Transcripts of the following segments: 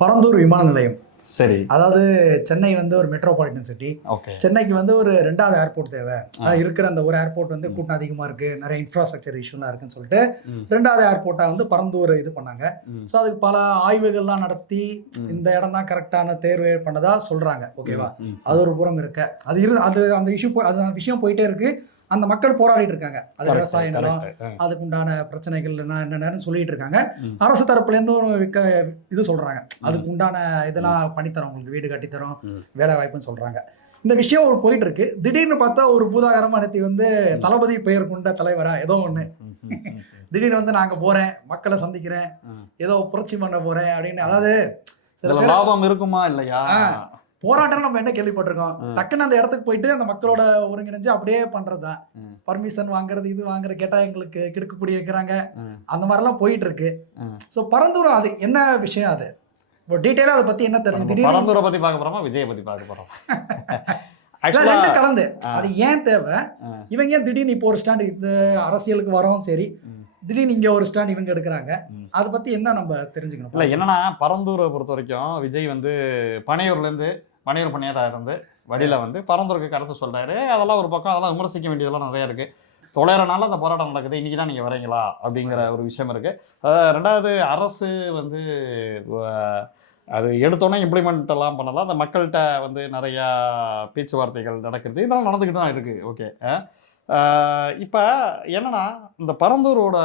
பரந்தூர் விமான நிலையம். சரி, அதாவது சென்னை வந்து ஒரு மெட்ரோபாலிட்டன் சிட்டி. ஓகே. சென்னைக்கு வந்து ஒரு 2வது ஏர்போர்ட் தேவை. இருக்கிற அந்த ஒரு ஏர்போர்ட் வந்து கூட்டம் அதிகமா இருக்கு, நிறைய இன்ஃப்ராஸ்ட்ரக்சர் இஷ்யூலாம் இருக்குன்னு சொல்லிட்டு 2வது ஏர்போர்ட்டா வந்து பரந்தூர் இது பண்ணாங்க. ஸோ அதுக்கு பல ஆய்வுகள்லாம் நடத்தி இந்த இடம் தான் கரெக்டான தேர்வு பண்ணதா சொல்றாங்க. ஓகேவா, அது ஒரு புறம் இருக்க, அது அந்த விஷயம் போயிட்டே இருக்கு. அந்த மக்கள் போராடிட்டு இருக்காங்க. அது விவசாய நிலம், அதுக்கு உண்டான பிரச்சனைகள் என்னன்னு சொல்லிட்டு இருக்காங்க. அரசு தரப்புல இருந்து ஒரு இது சொல்றாங்க, அதுக்கு உண்டான இதெல்லாம் பண்ணித்தரோம், உங்களுக்கு வீடு கட்டித்தரோம், வேலை வாய்ப்புன்னு சொல்றாங்க. இந்த விஷயம் போயிட்டு இருக்கு. திடீர்னு பார்த்தா ஒரு பூதாகரமா நேத்தி வந்து தளபதி பெயர் கொண்ட தலைவரா ஏதோ ஒண்ணு திடீர்னு வந்து நாங்க போறேன், மக்களை சந்திக்கிறேன், ஏதோ புரட்சி பண்ண போறேன் அப்படின்னு. அதாவது லாபம் இருக்குமா இல்லையா, போராட்டம் நம்ம என்ன கேள்விப்பட்டிருக்கோம், டக்குன்னு அந்த இடத்துக்கு போயிட்டு அந்த மக்களோட ஒருங்கிணைஞ்சு அப்படியே பண்றதுதான். பர்மிஷன் வாங்குறது, இது வாங்குறது, கேட்டா எங்களுக்கு கிடுக்குப்பிடி வைக்கிறாங்க, அந்த மாதிரிலாம் போயிட்டு இருக்கு. ஸோ பரந்தூர் அது என்ன விஷயம், அது இப்போ டீட்டெயிலா அதை பத்தி என்ன தெரியும்? பரந்தூரை பத்தி பார்க்க போறோமா, விஜயை பத்தி பார்க்க போறோம்? ரெண்டு கலந்து. அது ஏன் தேவை, இவங்க ஏன் திடீர்னு இப்போ ஒரு ஸ்டாண்ட் இந்த அரசியலுக்கு வரோம், சரி திடீர்னு இங்க ஒரு ஸ்டாண்ட் இவங்க எடுக்கிறாங்க, அதை பத்தி என்ன நம்ம தெரிஞ்சுக்கணும்? இல்ல என்னன்னா, பரந்தூரை பொறுத்த வரைக்கும் விஜய் வந்து பனையூர் பண்ணியாரா இருந்து வழியில வந்து பரந்தூருக்கு கடத்த சொல்றாரு. அதெல்லாம் ஒரு பக்கம், அதெல்லாம் விமர்சிக்க வேண்டியதெல்லாம் நிறைய இருக்கு. 900 நாள் அந்த போராட்டம் நடக்குது, இன்னைக்கு தான் நீங்க வரீங்களா அப்படிங்கிற ஒரு விஷயம் இருக்கு. 2வது அரசு வந்து அது எடுத்தோன்னே இம்ப்ளிமெண்ட் எல்லாம் பண்ணலாம். அந்த மக்கள்கிட்ட வந்து நிறையா பேச்சுவார்த்தைகள் நடக்கிறது, இதெல்லாம் நடந்துக்கிட்டு தான் இருக்குது. ஓகே. இப்போ என்னன்னா, இந்த பரந்தூரோட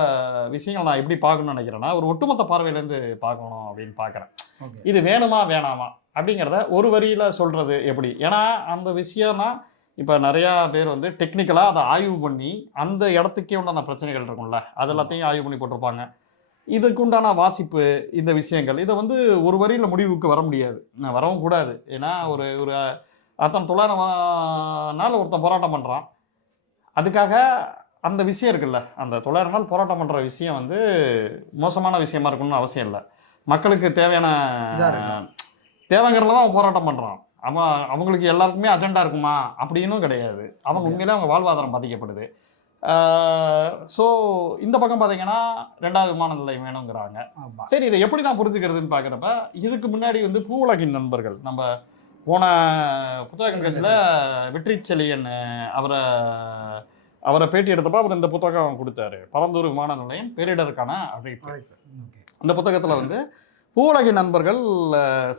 விஷயங்கள் நான் எப்படி பார்க்கணும்னு நினைக்கிறேன்னா, ஒரு ஒட்டுமொத்த பார்வையிலேருந்து பார்க்கணும் அப்படின்னு பார்க்குறேன். இது வேணுமா வேணாமா அப்படிங்கிறத ஒரு வரியில் சொல்கிறது எப்படி? ஏன்னா அந்த விஷயம்னா இப்போ நிறையா பேர் வந்து டெக்னிக்கலாக அதை ஆய்வு பண்ணி அந்த இடத்துக்கே உண்டான பிரச்சனைகள் இருக்கும்ல, அது எல்லாத்தையும் ஆய்வு பண்ணி போட்டிருப்பாங்க. இதுக்கு உண்டான வாசிப்பு, இந்த விஷயங்கள், இதை வந்து ஒரு வரியில் முடிவுக்கு வர முடியாது, வரவும் கூடாது. ஏன்னா ஒரு 900 நாள் ஒருத்தன் போராட்டம் பண்ணுறான், அதுக்காக அந்த விஷயம் இருக்குல்ல, அந்த 900 நாள் போராட்டம் பண்ணுற விஷயம் வந்து மோசமான விஷயமா இருக்கணும்னு அவசியம் இல்லை. மக்களுக்கு தேவைங்கிறதுல தான் அவன் போராட்டம் பண்ணுறான். அவங்களுக்கு எல்லாருக்குமே அஜெண்டா இருக்குமா அப்படின்னும் கிடையாது. அவங்க உண்மையிலே அவங்க வாழ்வாதாரம் பாதிக்கப்படுது. ஸோ இந்த பக்கம் பார்த்தீங்கன்னா 2வது விமான நிலையம் வேணுங்கிறாங்க. சரி, இதை எப்படி தான் புரிஞ்சுக்கிறதுன்னு பார்க்குறப்ப, இதுக்கு முன்னாடி வந்து பூவுலகின் நண்பர்கள், நம்ம போன புத்தக கண்காட்சியில் வெற்றி செழியன் அவரை பேட்டி எடுத்தப்போ அவர் இந்த புத்தகம் கொடுத்தாரு, பரந்தூர் விமான நிலையம் பேரிடருக்கான அறிவிப்பு. அந்த புத்தகத்தில் வந்து பூவுலகின் நண்பர்கள்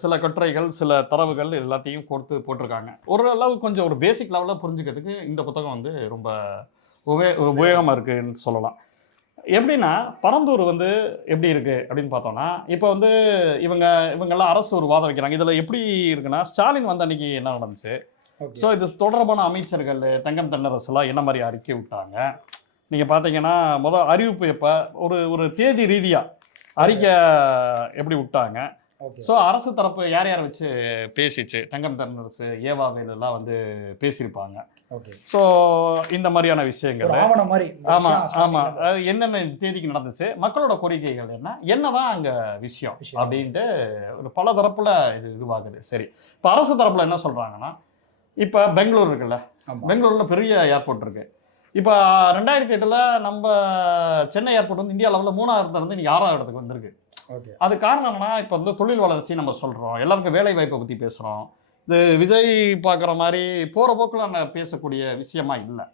சில கட்டுரைகள், சில தரவுகள் எல்லாத்தையும் போட்டிருக்காங்க. ஓரளவு கொஞ்சம் ஒரு பேசிக் லெவலில் புரிஞ்சுக்கிறதுக்கு இந்த புத்தகம் வந்து ரொம்ப உபயோகமாக இருக்குன்னு சொல்லலாம். எப்படின்னா, பரந்தூர் வந்து எப்படி இருக்குது அப்படின்னு பார்த்தோன்னா, இப்போ வந்து இவங்கெல்லாம் அரசு ஒரு வாதம் வைக்கிறாங்க. இதில் எப்படி இருக்குன்னா, ஸ்டாலின் வந்த அன்னைக்கு என்ன நடந்துச்சு, ஸோ இது தொடர்பான அமைச்சர்கள் தங்கம் தென்னரசுலாம் என்ன மாதிரி அறிக்கை விட்டாங்க, நீங்கள் பார்த்தீங்கன்னா அறிவிப்பு எப்போ ஒரு தேதி ரீதியாக அறிக்கை எப்படி விட்டாங்க, ஸோ அரசு தரப்பு யார் யார் வச்சு பேசிச்சு, தங்கம் தென்னரசு, ஏவாவேலெல்லாம் வந்து பேசியிருப்பாங்க. ஸோ இந்த மாதிரியான விஷயங்கள், ஆமாம் என்னென்ன தேதிக்கு நடந்துச்சு, மக்களோட கோரிக்கைகள் என்னதான் அங்கே விஷயம் அப்படின்ட்டு ஒரு பல தரப்புல இதுவாகுது. சரி, இப்போ அரசு தரப்புல என்ன சொல்றாங்கன்னா, இப்போ பெங்களூர் இருக்குல்ல, பெங்களூரில் பெரிய ஏர்போர்ட் இருக்கு. இப்போ 2008 நம்ம சென்னை ஏர்போர்ட் வந்து இந்தியா லெவலில் 3வது இருந்து இன்னைக்கு 6வது இடத்துக்கு வந்திருக்கு. அது காரணம் என்னன்னா, இப்போ வந்து தொழில் வளர்ச்சி நம்ம சொல்கிறோம், எல்லாருக்கும் வேலை வாய்ப்பை பற்றி பேசுகிறோம். இது விஜய் பார்க்குற மாதிரி போகிற போக்கில் பேசக்கூடிய விஷயமா இல்லை.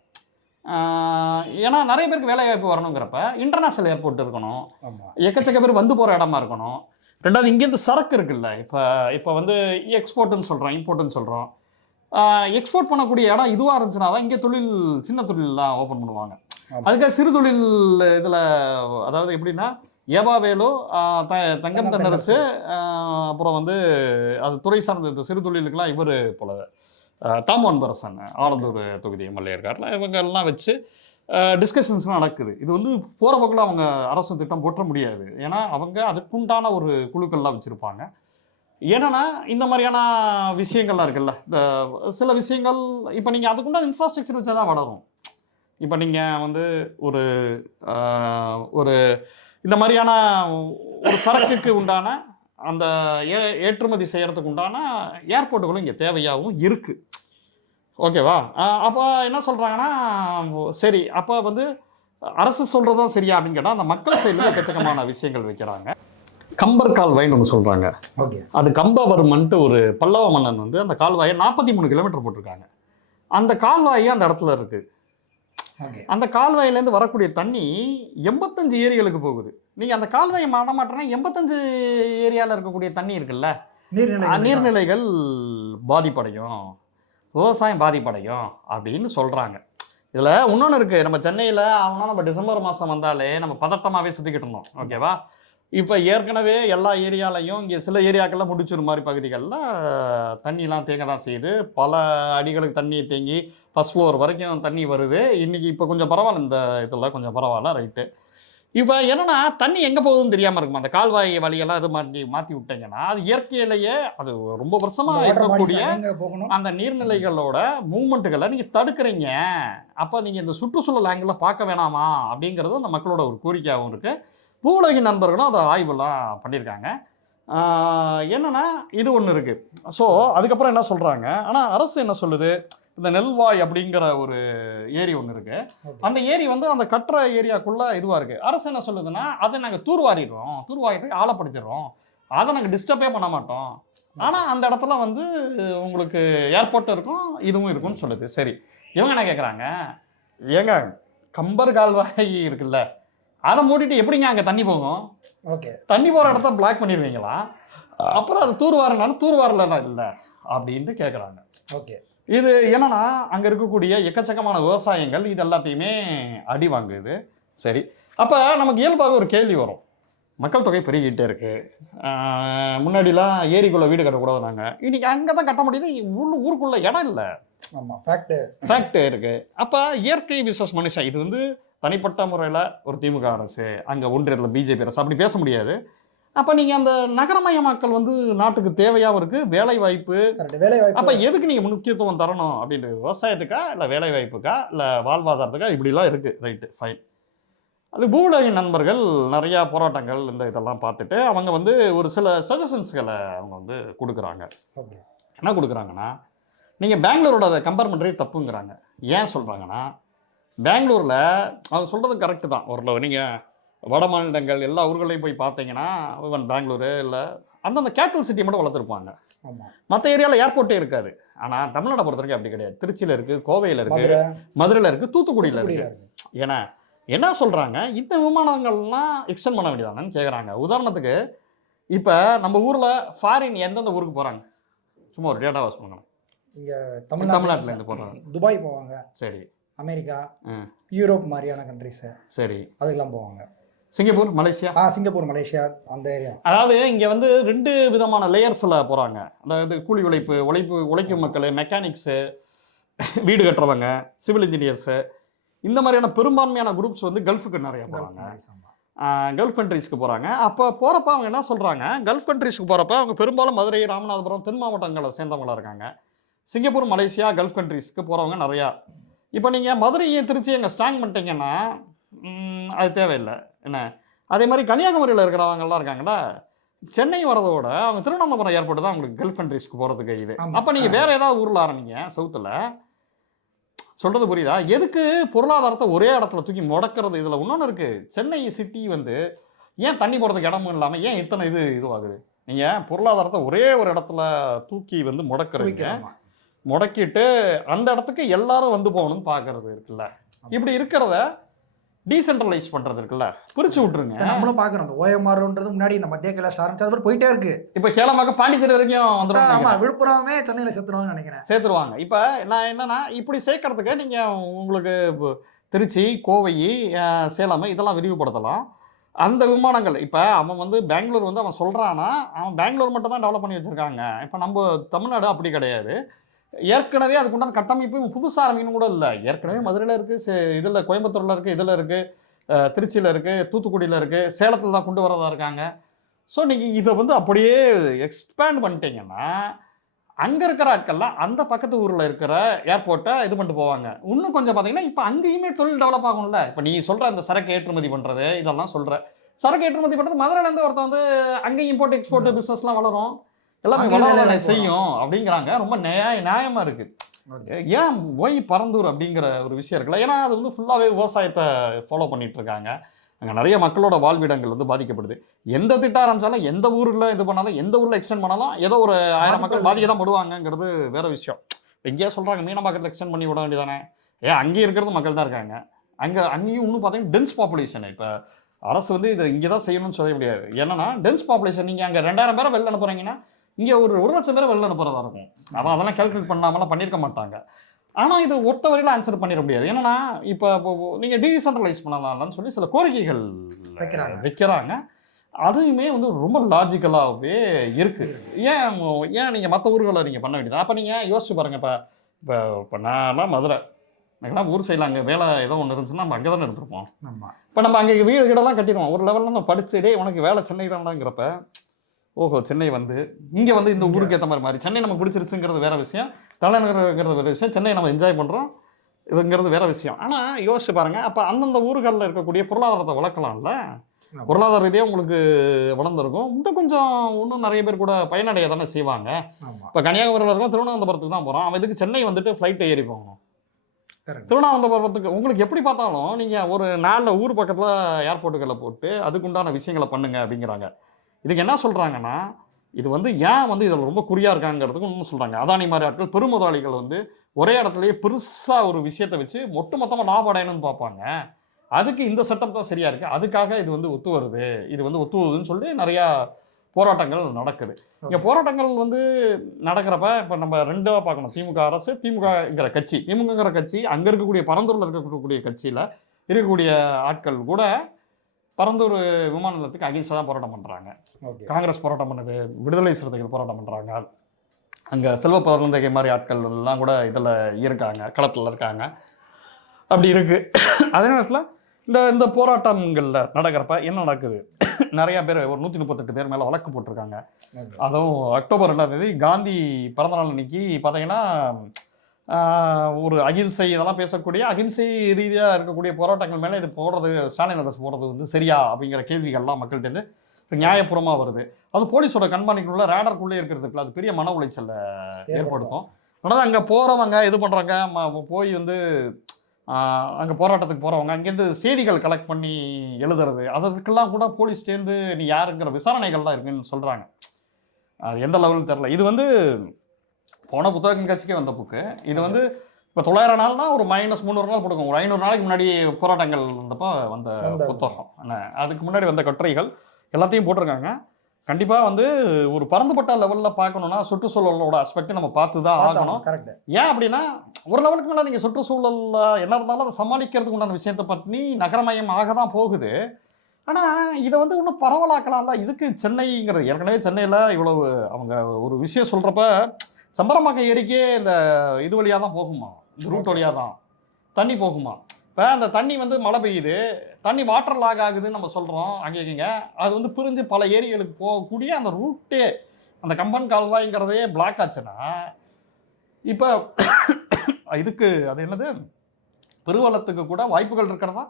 ஏன்னா நிறைய பேருக்கு வேலை வாய்ப்பு வரணுங்கிறப்ப இன்டர்நேஷ்னல் ஏர்போர்ட் இருக்கணும், எக்கச்சக்க பேர் வந்து போகிற இடமா இருக்கணும். 2வது இங்கேருந்து சரக்கு இருக்குல்ல, இப்போ வந்து எக்ஸ்போர்ட்டுன்னு சொல்கிறோம், இம்போர்ட்டுன்னு சொல்கிறோம். எக்ஸ்போர்ட் பண்ணக்கூடிய இடம் இதுவாக இருந்துச்சுன்னா தான் இங்கே சின்ன தொழிலெலாம் ஓப்பன் பண்ணுவாங்க. அதுக்காக சிறு தொழில் இதில், அதாவது எப்படின்னா, ஏவாவேலு, தங்கம் தென்னரசு, அப்புறம் வந்து அது துறை சார்ந்த இந்த சிறு தொழிலுக்கெல்லாம் இவர் போல தாமோன்பரசன் ஆனந்தூர் தொகுதி எம்எல்ஏ இருக்கார்ல, இவங்க எல்லாம் வச்சு டிஸ்கஷன்ஸ்லாம் நடக்குது. இது வந்து போகிற போக்கில் அவங்க அரசு திட்டம் போற்ற முடியாது, ஏன்னா அவங்க அதுக்குண்டான ஒரு குழுக்கள்லாம் வச்சுருப்பாங்க. ஏன்னா இந்த மாதிரியான விஷயங்கள்லாம் இருக்குல்ல, இந்த சில விஷயங்கள் இப்போ நீங்கள் அதுக்குண்டான இன்ஃப்ராஸ்ட்ரக்சர் வச்சா தான் வளரும். இப்போ நீங்கள் வந்து ஒரு இந்த மாதிரியான ஒரு சரக்குக்கு உண்டான அந்த ஏற்றுமதி செய்கிறதுக்கு உண்டான ஏர்போர்ட்டுகளும் இங்கே தேவையாகவும் இருக்குது. ஓகேவா? அப்போ என்ன சொல்றாங்கன்னா, சரி அப்போ வந்து அரசு சொல்றதும் சரியா அப்படின்னு கேட்டா, அந்த மக்கள் சைடுல எக்கச்சக்கமான விஷயங்கள் வைக்கிறாங்க. கம்பர் கால்வாய்ன்னு ஒண்ணு சொல்றாங்க. ஓகே. அது கம்பவர்மன்ட்டு ஒரு பல்லவ மன்னன் வந்து அந்த கால்வாயை 43 கிலோமீட்டர் போட்டிருக்காங்க. அந்த கால்வாய் அந்த இடத்துல இருக்கு. ஓகே. அந்த கால்வாயிலேருந்து வரக்கூடிய தண்ணி 85 ஏரிகளுக்கு போகுது. நீங்க அந்த கால்வாயை மாற்றனா 85 ஏரியால இருக்கக்கூடிய தண்ணி இருக்குல்ல, நீர்நிலைகள் பாதிப்படையும், விவசாயம் பாதிப்படையும் அப்படின்னு சொல்றாங்க. இதுல இன்னொன்னு இருக்கு. நம்ம சென்னையில ஆனா நம்ம டிசம்பர் மாசம் வந்தாலே நம்ம பதட்டமாவே சுத்திக்கிட்டு இருந்தோம். ஓகேவா? இப்ப ஏற்கனவே எல்லா ஏரியாலயும் இங்க சில ஏரியாக்கள்ல முடிச்சூர் மாரி பகுதிகள்ல தண்ணிலாம் தேங்க தான் செய்யுது. பல அடிகளுக்கு தண்ணி தேங்கி ஃபர்ஸ்ட் ஃப்ளோர் வரைக்கும் தண்ணி வருது. இன்னைக்கு இப்ப கொஞ்சம் பரவால்ல. இந்த இதுல கொஞ்சம் பரவால்ல. ரைட்டு. இப்ப என்னன்னா, தண்ணி எங்க போகுதுன்னு தெரியாம இருக்குமா? அந்த கால்வாய் வழியெல்லாம் இது மாத்தி விட்டீங்கன்னா, அது இயற்கையிலேயே அது ரொம்ப வருஷமா இருக்கக்கூடிய அந்த நீர்நிலைகளோட மூவ்மெண்ட்டுகள நீங்க தடுக்குறீங்க. அப்ப நீங்க இந்த சுற்றுச்சூழல் ஆங்கிள்ல பார்க்க வேணாமா? அப்படிங்கிறது அந்த மக்களோட ஒரு கோரிக்கையாவும் இருக்கு. பூவுலகின் நண்பர்களும் அத ஆய்வுலாம் பண்ணியிருக்காங்க. என்னன்னா, இது ஒண்ணு இருக்கு. ஸோ, அதுக்கப்புறம் என்ன சொல்றாங்க, ஆனா அரசு என்ன சொல்லுது, இந்த நெல்வாய் அப்படிங்கிற ஒரு ஏரி ஒண்ணு இருக்கு. அந்த ஏரி வந்து அந்த கட்டுற ஏரியாக்குள்ள இதுவா இருக்கு. அரசு என்ன சொல்லுதுன்னா, அத நாங்க தூர்வாரிடுறோம். தூர்வாரிட்டு ஆழப்படுத்திடுறோம். அத நாங்க டிஸ்டர்பே பண்ண மாட்டோம். ஆனா, அந்த இடத்துல வந்து உங்களுக்கு ஏர்போர்ட் இருக்கும், இதுவும் இருக்கும்னு சொல்லுது. சரி. இவங்க என்ன கேட்குறாங்க, ஏங்க கம்பர் கால்வாய் இருக்குல்ல, அத மூடிட்டு எப்படிங்க அங்க தண்ணி போகும்? ஓகே. தண்ணி போற இடத்த பிளாக் பண்ணிருவீங்களா? அப்புறம் அது தூர்வாரனாலும் தூர்வாரல இல்ல அப்படின்ட்டு கேட்குறாங்க. ஓகே. இது என்னன்னா, அங்க இருக்கக்கூடிய எக்கச்சக்கமான விவசாயங்கள் இது எல்லாத்தையுமே அடி வாங்குது. சரி. அப்ப நமக்கு இயல்பாவே ஒரு கேள்வி வரும். மக்கள் தொகை பெருகிட்டே இருக்கு. முன்னாடிலாம் ஏரிக்குள்ள வீடு கட்டக்கூடாதுன்னாங்க. இன்னைக்கு அங்க தான் கட்ட முடியுது. ஊருக்குள்ள இடம் இல்ல. ஆமா. ஃபேக்ட் இருக்கு. அப்ப இயற்கை விசஸ் மனுஷன். இது வந்து தனிப்பட்ட முறையில ஒரு திமுக அரசு, அங்க ஒன்றியத்துல பிஜேபி அரசு அப்படி பேச முடியாது. அப்ப நீங்க அந்த நகரமயமாக்கல் வந்து நாட்டுக்கு தேவையாவும் இருக்கு. வேலை வாய்ப்பு. அப்ப எதுக்கு நீங்க முக்கியத்துவம் தரணும் அப்படின்றது விவசாயத்துக்கா, இல்ல வேலை வாய்ப்புக்கா, இல்ல வாழ்வாதாரத்துக்கா இப்படிலாம் இருக்கு. Right, fine. அது பூவுலகின் நண்பர்கள் நிறைய போராட்டங்கள் இந்த இதெல்லாம் பார்த்துட்டு அவங்க வந்து ஒரு சில சஜஷன்ஸ்களை அவங்க வந்து கொடுக்குறாங்க. என்ன கொடுக்குறாங்கன்னா, நீங்க பெங்களூரோட அதை கம்பேர் பண்றது தப்புங்கிறாங்க. ஏன் சொல்றாங்கன்னா, பெங்களூர்ல அவங்க சொல்றது கரெக்ட் தான். ஒரு நீங்க வட மாநிலங்கள் எல்லா ஊர்களையும் போய் பார்த்தீங்கன்னா, ஈவன் பெங்களூரு இல்லை அந்தந்த கேபிட்டல் சிட்டி மட்டும் வளர்த்துருப்பாங்க. மற்ற ஏரியாவில் ஏர்போர்ட்டே இருக்காது. ஆனால் தமிழ்நாடை பொறுத்த வரைக்கும் அப்படி கிடையாது. திருச்சியில் இருக்குது, கோவையில் இருக்குது, மதுரையில் இருக்குது, தூத்துக்குடியில் இருக்குது. ஏன்னா என்ன சொல்கிறாங்க, இந்த விமானங்கள்லாம் எக்ஸ்டெண்ட் பண்ண வேண்டியதானு கேட்குறாங்க. உதாரணத்துக்கு இப்போ நம்ம ஊரில் ஃபாரின் எந்தெந்த ஊருக்கு போகிறாங்க, சும்மா ஒரு டேட்டாவை சொல்லுங்க. இங்கே தமிழ்நாட்டில் இருந்து போகிறாங்க. துபாய் போவாங்க. சரி. அமெரிக்கா, யூரோப் மாதிரியான கண்ட்ரிஸ். சரி. அதுக்கெல்லாம் போவாங்க. Singapore, Malaysia. சிங்கப்பூர், மலேசியா அந்த ஏரியா. அதாவது இங்கே வந்து 2 விதமான லேயர்ஸில் போகிறாங்க. அதாவது கூலி உழைக்கும் மக்கள், மெக்கானிக்ஸு, வீடு கட்டுறவங்க, சிவில் இன்ஜினியர்ஸு, இந்த மாதிரியான பெரும்பான்மையான குரூப்ஸ் வந்து கல்ஃபுக்கு நிறைய போகிறாங்க. கல்ஃப் கண்ட்ரீஸ்க்கு போகிறாங்க. அப்போ போகிறப்ப அவங்க என்ன சொல்கிறாங்க, கல்ஃப் கண்ட்ரீஸ்க்கு போகிறப்ப அவங்க பெரும்பாலும் மதுரை, ராமநாதபுரம், தென் மாவட்டங்களை சேர்ந்தவங்களாக இருக்காங்க. சிங்கப்பூர், மலேசியா, கல்ஃப் கண்ட்ரீஸ்க்கு போகிறவங்க நிறையா. இப்போ நீங்கள் மதுரையும் திருச்சி அங்கே ஸ்ட்ராங் பண்ணிட்டீங்கன்னா அது தேவையில்லை. என்ன அதே மாதிரி கன்னியாகுமரியில் இருக்கிறவங்கலாம் இருக்காங்களா, சென்னை வரதோட அவங்க திருவனந்தபுரம் ஏர்போர்ட் தான் அவங்களுக்கு கல்ஃப் கண்ட்ரீஸ்க்கு போகிறதுக்கு இது. அப்போ நீங்கள் வேறு ஏதாவது ஊரில் ஆரம்பிங்க சவுத்தில். சொல்கிறது புரியுதா? எதுக்கு பொருளாதாரத்தை ஒரே இடத்துல தூக்கி முடக்கிறது? இதில் இன்னொன்று இருக்குது. சென்னை சிட்டி வந்து ஏன் தண்ணி போகிறதுக்கு இடமும் இல்லாமல் ஏன் இத்தனை இதுவாகுது? நீங்கள் பொருளாதாரத்தை ஒரே ஒரு இடத்துல தூக்கி வந்து முடக்கிறீங்க. முடக்கிட்டு அந்த இடத்துக்கு எல்லாரும் வந்து போகணும்னு பார்க்கறது இருக்குல்ல. இப்படி இருக்கிறத டீசென்ட்ரலைஸ் பண்றது இருக்குல்ல, பிரிச்சு விட்டுருங்க. நம்மளும் பார்க்குறோம். அந்த ஓஎம்ஆர்ன்றது முன்னாடி இந்த மத்திய கைலாஷ் ஆரம்பிச்சு அது போயிட்டே இருக்கு. இப்போ கேளமாக்க பாண்டிச்சேரி வரைக்கும் வந்துடும். ஆமாம், விழுப்புரமே சென்னையில் சேர்த்துருவாங்கன்னு நினைக்கிறேன். சேர்த்துருவாங்க. இப்போ நான் என்னன்னா, இப்படி சேர்க்கறதுக்கு நீங்கள் உங்களுக்கு திருச்சி, கோவை, சேலம் இதெல்லாம் விரிவுபடுத்தலாம். அந்த விமானங்கள் இப்போ அவன் வந்து பெங்களூர் வந்து அவன் சொல்கிறான்னா, அவன் பெங்களூர் மட்டும் தான் டெவலப் பண்ணி வச்சுருக்காங்க. இப்போ நம்ம தமிழ்நாடு அப்படி கிடையாது. ஏற்கனவே அதுக்கு உண்டான கட்டமைப்பு புதுசாக ஆரம்பிக்கணும் கூட இல்லை. ஏற்கனவே மதுரையில் இருக்குது, இதில் கோயம்புத்தூரில் இருக்குது, இதில் இருக்குது, திருச்சியில் இருக்குது, தூத்துக்குடியில் இருக்குது, சேலத்தில் தான் கொண்டு வரதா இருக்காங்க. ஸோ நீங்கள் இதை வந்து அப்படியே எக்ஸ்பேண்ட் பண்ணிட்டீங்கன்னா அங்கே இருக்கிற ஆட்கள்லாம் அந்த பக்கத்து ஊரில் இருக்கிற ஏர்போர்ட்டை இது பண்ணிட்டு போவாங்க. இன்னும் கொஞ்சம் பார்த்தீங்கன்னா இப்போ அங்கேயுமே தொழில் டெவலப் ஆகும்ல. இப்போ நீ சொல்கிற அந்த சரக்கு ஏற்றுமதி பண்ணுறது இதெல்லாம் சொல்கிற சரக்கு ஏற்றுமதி பண்ணுறது மதுரையிலேருந்து ஒருத்தன் வந்து அங்கே இம்போர்ட் எக்ஸ்போர்ட் பிஸ்னஸ்லாம் வளரும், எல்லாமே வளர செய்யும் அப்படிங்கிறாங்க. ரொம்ப நியாயமா இருக்கு. ஏன் ஒய் பரந்தூர் அப்படிங்கிற ஒரு விஷயம் இருக்குல்ல, ஏன்னா அது வந்து ஃபுல்லாகவே விவசாயத்தை ஃபாலோ பண்ணிட்டு இருக்காங்க. அங்கே நிறைய மக்களோட வாழ்விடங்கள் வந்து பாதிக்கப்படுது. எந்த திட்டம் ஆரம்பிச்சாலும், எந்த ஊரில் இது பண்ணாலும், எந்த ஊரில் எக்ஸ்டெண்ட் பண்ணாலும் ஏதோ ஒரு 1000 மக்கள் பாதிக்க தான் படுவாங்கங்கிறது வேற விஷயம். எங்கேயா சொல்கிறாங்க மீனம்பாக்கத்தில் எக்ஸ்டெண்ட் பண்ணி விட வேண்டியதானே, ஏன் அங்கேயும் இருக்கிறது மக்கள் தான் இருக்காங்க. அங்கேயும் இன்னும் பார்த்தீங்கன்னா டென்ஸ் பாப்புலேஷன். இப்போ அரசு வந்து இதை இங்கே தான் செய்யணும்னு சொல்ல முடியாது. என்னன்னா டென்ஸ் பாப்புலேஷன், நீங்கள் அங்கே 2000 பேரை வெளில அனுப்புறீங்கன்னா இங்கே ஒரு 1,00,000 பேரை வெளில அனுப்புறதா இருக்கும். அவன் அதெல்லாம் கால்குலேட் பண்ணாமலாம் பண்ணியிருக்க மாட்டாங்க. ஆனால் இது ஒருத்த வரையில் ஆன்சர் பண்ணிட முடியாது. ஏன்னா இப்போ நீங்கள் டீசென்ட்ரலைஸ் பண்ணலாம்னு சொல்லி சில கோரிக்கைகள் வைக்கிறாங்க. அதுவுமே வந்து ரொம்ப லாஜிக்கலாகவே இருக்குது. ஏன் நீங்கள் மற்ற ஊர்களை நீங்கள் பண்ண வேண்டியது? அப்போ நீங்கள் யோசிச்சு பாருங்கள். இப்போ நான்லாம் மதுரை, எனக்குலாம் ஊர் சைடில் அங்கே வேலை ஏதோ ஒன்று இருந்துச்சுன்னா நம்ம அங்கே தானே இருந்திருப்போம். இப்போ நம்ம அங்கே வீடு வீடெல்லாம் கட்டிடுவோம். ஒரு லெவலில் நம்ம படிச்சுடே உனக்கு வேலை சென்னை தான்டாங்கிறப்ப, ஓஹோ சென்னை வந்து இங்கே வந்து இந்த ஊருக்கு ஏற்ற மாதிரி சென்னை நமக்கு பிடிச்சிருச்சுங்கிறது வேற விஷயம், தலைநகரங்கிறது வேற விஷயம், சென்னை நம்ம என்ஜாய் பண்ணுறோம் இதுங்கிறது வேற விஷயம். ஆனால் யோசிச்சு பாருங்க, அப்போ அந்தந்த ஊர்களில் இருக்கக்கூடிய பொருளாதாரத்தை வளர்க்கலாம்ல. பொருளாதார ரீதியாக உங்களுக்கு வளர்ந்துருக்கும். இன்னும் நிறைய பேர் கூட பயனடைய தானே செய்வாங்க. இப்போ கன்னியாகுமரியில் இருக்கோம், திருவனந்தபுரத்துக்கு தான் போகிறோம். அவன் இதுக்கு சென்னை வந்துட்டு ஃப்ளைட்டை ஏறி போகணும். திருவனந்தபுரத்துக்கு உங்களுக்கு எப்படி பார்த்தாலும் நீங்கள் ஒரு 4 ஊர் பக்கத்தில் ஏர்போர்ட்டுகளை போட்டு அதுக்குண்டான விஷயங்களை பண்ணுங்க அப்படிங்கிறாங்க. இதுக்கு என்ன சொல்கிறாங்கன்னா, இது வந்து ஏன் வந்து இதில் ரொம்ப குறியாக இருக்காங்கிறதுக்கு இன்னும் சொல்கிறாங்க. அதானி மாதிரி ஆட்கள் பெருமுதலாளிகள் வந்து ஒரே இடத்துலையே பெருசாக ஒரு விஷயத்தை வச்சு மொத்தமாக லாபம் அடையணும்னு பார்ப்பாங்க. அதுக்கு இந்த செட்டப் தான் சரியாக இருக்குது, அதுக்காக இது வந்து ஒத்து வருது, இது வந்து ஒத்து வருதுன்னு சொல்லி நிறையா போராட்டங்கள் நடக்குது. இங்கே போராட்டங்கள் வந்து நடக்கிறப்ப இப்போ நம்ம ரெண்டாக பார்க்கணும். திமுக அரசு, திமுகங்கிற கட்சி, திமுகங்கிற கட்சி அங்கே இருக்கக்கூடிய பரந்தூரில் இருக்கக்கூடிய கட்சியில் இருக்கக்கூடிய ஆட்கள் கூட பரந்தூர் விமான நிலையத்துக்கு அகிம்சா தான் போராட்டம் பண்ணுறாங்க. காங்கிரஸ் போராட்டம் பண்ணுது, விடுதலை சிறுத்தைகள் போராட்டம் பண்ணுறாங்க, அங்கே செல்வ பிறந்தகை மாதிரி ஆட்கள் எல்லாம் கூட இதில் இருக்காங்க, களத்தில் இருக்காங்க. அப்படி இருக்குது. அதே நேரத்தில் இந்த போராட்டங்களில் நடக்கிறப்ப என்ன நடக்குது, நிறையா பேர் ஒரு 138 பேர் மேலே வழக்கு போட்டிருக்காங்க. அதுவும் அக்டோபர் 2ஆம் தேதி காந்தி பிறந்தநாள் அன்னைக்கு பார்த்தீங்கன்னா ஒரு அகிம்சை இதெல்லாம் பேசக்கூடிய அகிம்சை ரீதியாக இருக்கக்கூடிய போராட்டங்கள் மேலே இது போடுறது, ஸ்டாலின் அரசு போடுறது வந்து சரியா அப்படிங்கிற கேள்விகள்லாம் மக்கள்கிட்ட இப்போ நியாயபூர்வமாக வருது. அது போலீஸோட கண்காணிக்குள்ள ரேடருக்குள்ளே இருக்கிறதுக்குள்ள அது பெரிய மன உளைச்சலை ஏற்படுத்தும். ஆனால் அங்கே போகிறவங்க இது பண்ணுறாங்க, போய் வந்து அங்கே போராட்டத்துக்கு போகிறவங்க அங்கேருந்து செய்திகள் கலெக்ட் பண்ணி எழுதுறது, அதற்கெல்லாம் கூட போலீஸ் சேர்ந்து நீ யாருங்கிற விசாரணைகள்லாம் இருக்குன்னு சொல்கிறாங்க. அது எந்த லெவலுன்னு தெரில. இது வந்து போன புத்தக கட்சிக்கே வந்த புக்கு. இது வந்து இப்போ 900 நாள்னா ஒரு -300 நாள் போட்டுக்கோங்க. ஒரு 500 நாளைக்கு முன்னாடி போராட்டங்கள் வந்தப்போ வந்த புத்தகம். அதுக்கு முன்னாடி வந்த கட்டுரைகள் எல்லாத்தையும் போட்டிருக்காங்க. கண்டிப்பாக வந்து ஒரு பரந்துபட்ட லெவலில் பார்க்கணுன்னா சுற்றுச்சூழலோட அஸ்பெக்ட் நம்ம பார்த்து தான் ஆகணும். ஏன் அப்படின்னா ஒரு லெவலுக்கு மேலே நீங்கள் சுற்றுச்சூழலில் என்ன இருந்தாலும் அதை சமாளிக்கிறதுக்கு உண்டான விஷயத்தை பற்றி நகரமயம் ஆக தான் போகுது. ஆனால் இதை வந்து இன்னும் பரவலாக்கலாம்ல. இதுக்கு சென்னைங்கிறது ஏற்கனவே சென்னையில் இவ்வளவு அவங்க ஒரு விஷயம் சொல்கிறப்ப சம்பரமாக்கம் ஏரிக்கே இந்த இது வழியாக தான் போகுமா, இந்த ரூட் வழியாக தான் தண்ணி போகுமா. இப்போ அந்த தண்ணி வந்து மழை பெய்யுது, தண்ணி வாட்டர் லாக் ஆகுதுன்னு நம்ம சொல்கிறோம் அங்கேங்க. அது வந்து பிரிஞ்சு பல ஏரிகளுக்கு போகக்கூடிய அந்த ரூட்டே, அந்த கம்பன் கால்வாய்ங்கிறதே பிளாக் ஆச்சுன்னா, இப்போ இதுக்கு அது என்னது பெருவளத்துக்கு கூட வாய்ப்புகள் இருக்கிறதா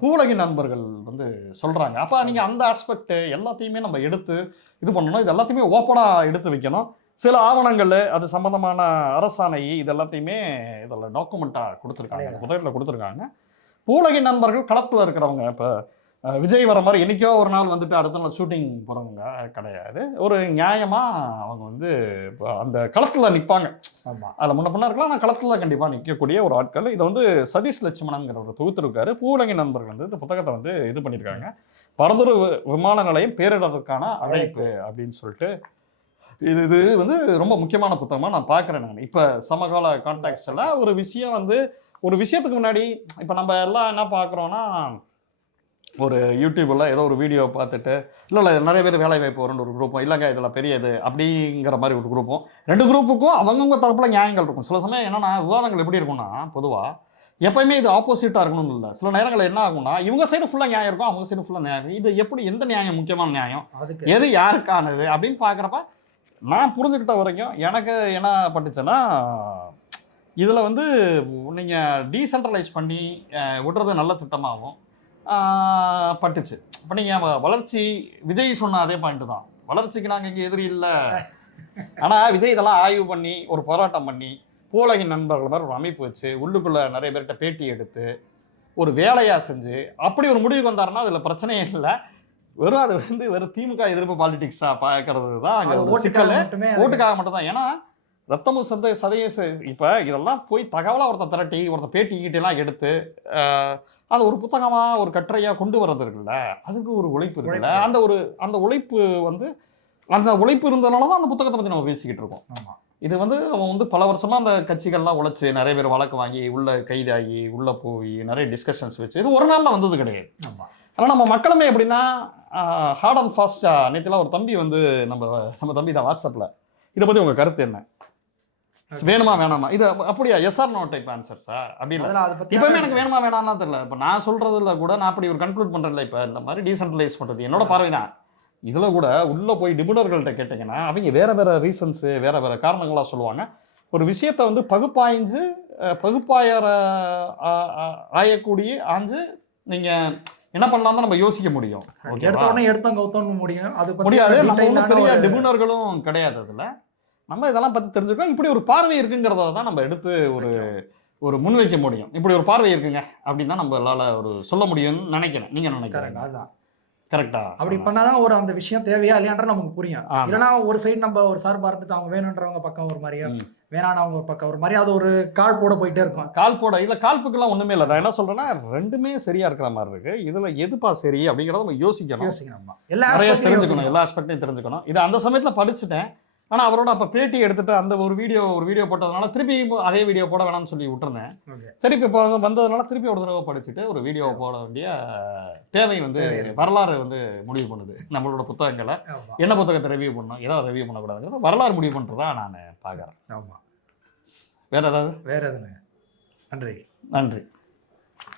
பூவுலகின் நண்பர்கள் வந்து சொல்கிறாங்க. அப்போ நீங்கள் அந்த ஆஸ்பெக்ட் எல்லாத்தையுமே நம்ம எடுத்து இது பண்ணணும். இது எல்லாத்தையுமே ஓப்பனாக எடுத்து வைக்கணும். சில ஆவணங்கள் அது சம்பந்தமான அரசாணை இது எல்லாத்தையுமே இதில் டாக்குமெண்ட்டாக கொடுத்துருக்காங்க, புத்தகத்தில் கொடுத்துருக்காங்க. பூவுலகின் நண்பர்கள் களத்தில் இருக்கிறவங்க. இப்போ விஜய் வர மாதிரி என்றைக்கோ ஒரு நாள் வந்துட்டு அடுத்த நாள் ஷூட்டிங் போகிறவங்க கிடையாது. ஒரு நியாயமாக அவங்க வந்து இப்போ அந்த களத்தில் நிற்பாங்க. ஆமாம், அதில் முன்ன இருக்கலாம், ஆனால் களத்தில் கண்டிப்பாக நிற்கக்கூடிய ஒரு ஆட்கள். இதை வந்து சதீஷ் லட்சுமணங்கிற ஒரு தொகுத்திருக்காரு. பூவுலகின் நண்பர்கள் வந்து இந்த புத்தகத்தை வந்து இது பண்ணியிருக்காங்க. பரந்தூர் விமான நிலையம் பேரிடருக்கான அழைப்பு அப்படின்னு சொல்லிட்டு. இது வந்து ரொம்ப முக்கியமான புத்தகமாக நான் பார்க்குறேன். நான் இப்போ சமகால கான்டாக்ட்ஸில் ஒரு விஷயம் வந்து ஒரு விஷயத்துக்கு முன்னாடி இப்போ நம்ம எல்லாம் என்ன பார்க்குறோன்னா, ஒரு யூடியூப்பில் ஏதோ ஒரு வீடியோ பார்த்துட்டு இல்லை நிறைய பேர் வேலை வாய்ப்பு வரும்னு ஒரு குரூப்பும், இல்லைங்க இதில் பெரிய இது அப்படிங்கிற மாதிரி ஒரு குரூப்பும், 2 குரூப்புக்கும் அவங்கவுங்க தரப்பில் நியாயங்கள் இருக்கும். சில சமயம் என்னென்னா விவாதங்கள் எப்படி இருக்கும்னா, பொதுவாக எப்பயுமே இது ஆப்போசிட்டாக இருக்கணும்னு இல்லை. சில நேரங்கள் என்ன ஆகும்னா இவங்க சைடு ஃபுல்லாக நியாயம் இருக்கும், அவங்க சைடு ஃபுல்லாக நியாயம். இது எப்படி, எந்த நியாயம் முக்கியமான நியாயம், எது யாருக்கானது அப்படின்னு பார்க்குறப்ப நான் புரிஞ்சுக்கிட்ட வரைக்கும் எனக்கு என்ன பட்டுச்சுன்னா, இதில் வந்து நீங்கள் டீசென்ட்ரலைஸ் பண்ணி விடுறது நல்ல திட்டமாகவும் பட்டுச்சு. இப்போ நீங்கள் வளர்ச்சி, விஜய் சொன்ன அதே பாயிண்ட்டு தான், வளர்ச்சிக்கு நாங்கள் இங்கே எதிரி இல்லை. ஆனால் விஜய் இதெல்லாம் ஆய்வு பண்ணி ஒரு போராட்டம் பண்ணி பூவுலகின் நண்பர்கள் மாதிரி ஒரு அமைப்பு வச்சு உள்ளுக்குள்ள நிறைய பேர்கிட்ட பேட்டி எடுத்து ஒரு வேலையா செஞ்சு அப்படி ஒரு முடிவுக்கு வந்தாருன்னா அதுல பிரச்சனையே இல்லை. வெறும் அது வந்து வெறும் திமுக எதிர்ப்பு பாலிடிக்ஸா பார்க்கறது தான் அங்க அது ஒரு ஓட்டுக்காக சிக்கல். மட்டுமே ஓட்டுக்காக மட்டும் தான். ஏன்னா ரத்தமும் சதையும் இப்ப இதெல்லாம் போய் தகவலா ஒருத்தர் திரட்டி ஒருத்தர் பேட்டி கீட்டெல்லாம் எடுத்து அது ஒரு புத்தகமா ஒரு கட்டுரையா கொண்டு வர்றது இருக்குல்ல, அதுக்கு ஒரு உழைப்பு இருக்குல்ல. அந்த உழைப்பு வந்து அந்த உழைப்பு இருந்ததுனால தான் அந்த புத்தகத்தை பத்தி நம்ம பேசிக்கிட்டு இருக்கோம். ஆமா. இது வந்து அவன் வந்து பல வருஷமா அந்த கட்சிகள்லாம் உழைச்சு நிறைய பேர் வழக்கு வாங்கி உள்ள கைதாகி உள்ள போய் நிறைய டிஸ்கஷன்ஸ் வச்சு இது ஒரு நாள்ல வந்தது கிடையாது. ஆமா. ஆனா நம்ம மக்களுமே எப்படின்னா ஹார்ட் அண்ட் ஃபாஸ்டா நேற்றுலாம் ஒரு தம்பி வந்து நம்ம தம்பி தான் வாட்ஸ்அப்ல இதை பத்தி உங்க கருத்து என்ன, வேணுமா வேணாமா, இது அப்படியா எஸ் ஆர் நோ டைப் ஆன்சர்ஸா அப்படின்னு அதெல்லாம் அதை பத்தி இப்பவுமே எனக்கு வேணுமா வேணாம்னா தெரியல. இப்ப நான் சொல்றதுல கூட நான் அப்படி ஒரு கன்க்ளூட் பண்றேன்ல, இப்ப இந்த மாதிரி டீசென்ட்ரலைஸ் பண்றது என்னோட பார்வைதான். இதுல கூட உள்ள போய் நிபுணர்கள்ட்ட கேட்டீங்கன்னா அவங்க வேற வேற ரீசன்ஸ் வேற வேற காரணங்களா சொல்லுவாங்க. ஒரு விஷயத்த வந்து பகுப்பாயற ஆயக்கூடிய நீங்க என்ன பண்ணலாம் தான் நம்ம யோசிக்க முடியும். எடுத்த உடனே எடுத்தோம் கவுத்தோன்னு முடியும். அது பத்தி முடியாது. நம்ம detailed ஒன்றும் ஆன பெரிய ஒரு- நிபுணர்களும் கிடையாது அதுல. நம்ம இதெல்லாம் பத்தி தெரிஞ்சுக்கணும். இப்படி ஒரு பார்வை இருக்குங்கிறத தான் நம்ம எடுத்து ஒரு முன்வைக்க முடியும். இப்படி ஒரு பார்வை இருக்குங்க அப்படின்னு தான் நம்மளால ஒரு சொல்ல முடியும்னு நினைக்கிறேன். நீங்க Correct. நினைக்கிறீங்க அதுதான். கரெக்டா? அப்படி பண்ணாதான் ஒரு அந்த விஷயம் தேவையா இல்லையான்ற நமக்கு புரியும். ஆமா. இல்லைன்னா ஒரு சைடு நம்ம ஒரு சார்பா இருந்துட்டு அவங்க வேணுன்றவங்க பக்கம் ஒரு மாதிரியா, வேணானவங்க ஒரு பக்கம் ஒரு மாதிரி, அது ஒரு கால் போட போயிட்டே இருக்கும். கால் போட இல்ல, கால்ப்புக்கெல்லாம் ஒண்ணுமே இல்லை. நான் என்ன சொல்றேன்னா ரெண்டுமே சரியா இருக்கிற மாதிரி இருக்கு. இதுல எதுப்பா சரி அப்படிங்கறத நம்ம யோசிக்கணும். யோசிக்கணும். எல்லா நிறைய aspect லயும் தெரிஞ்சுக்கணும். யோசிக்கணும். எல்லா ஆஸ்பெக்டையும் தெரிஞ்சுக்கணும். இது அந்த சமயத்துல படிச்சுட்டேன். ஆனா அவரோட அப்ப பேட்டி எடுத்துட்டு அந்த ஒரு வீடியோ போட்டதுனால திருப்பி அதே வீடியோ போட வேணாம்னு சொல்லி விட்டுருந்தேன். Okay. சரி இப்போ வந்ததுனால திருப்பி ஒரு தடவை படிச்சுட்டு ஒரு வீடியோ போட வேண்டிய தேவை வந்து வரலாறு வந்து முடிவு பண்ணுது. நம்மளோட புத்தகங்களை ஆமா. என்ன புத்தகத்தை ரிவ்யூ பண்ணணும், ஏதாவது ரிவ்யூ பண்ணக்கூடாதுங்கிறது வரலாறு முடிவு பண்றதா நான் பார்க்குறேன். ஆமா. வேற ஏதாவது? வேற எதுங்க? நன்றி. நன்றி.